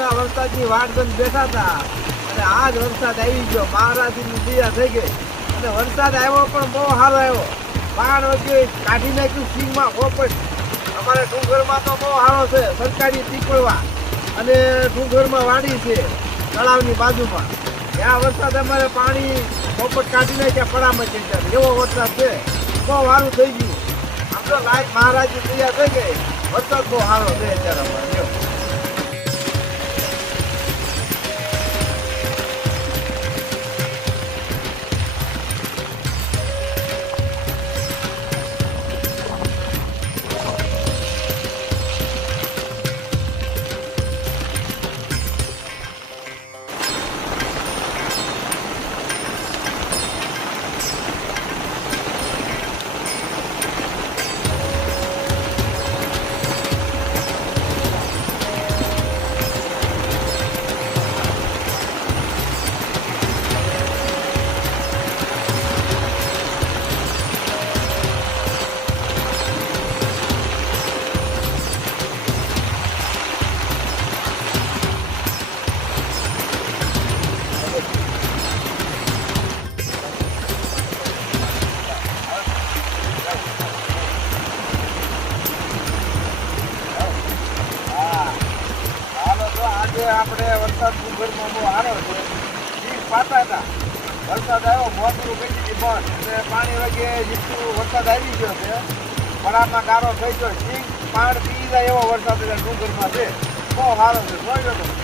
વર્ષોના વરસાદની વાટ જોઈને બેઠા હતા અને આજ વરસાદ આવી ગયો. મહારાજની દયા થઈ ગઈ અને વરસાદ આવ્યો પણ બહુ સારો આવ્યો. પાણ વચ્ચે કાઢી નાખ્યું સિંગમાં પોપટ. અમારે ડુંગરમાં તો બહુ સારો છે, સરકારી પીપળવા અને ડુંગરમાં વાડી છે તળાવની બાજુમાં. ત્યાં વરસાદ અમારે પાણી પોપટ કાઢી નાખ્યા પડામાં છે, એવો વરસાદ છે. બહુ સારું થઈ ગયું. આમ તો લાઈટ મહારાજની દયા થઈ ગઈ. વરસાદ બહુ સારો છે અત્યારે અમારે. આપણે વરસાદ ડુંગરમાં બહુ સારો છે. ઠીક પાતા હતા, વરસાદ આવ્યો, મોટરું કરી દીધી બંધ એટલે પાણી વગે જેટલું વરસાદ આવી ગયો છે. પડામાં ગારો થઈ ગયો. ઠીક પાણી પી જાય એવો વરસાદ ડુંગરમાં છે. બહુ સારો છે. જોઈ લો.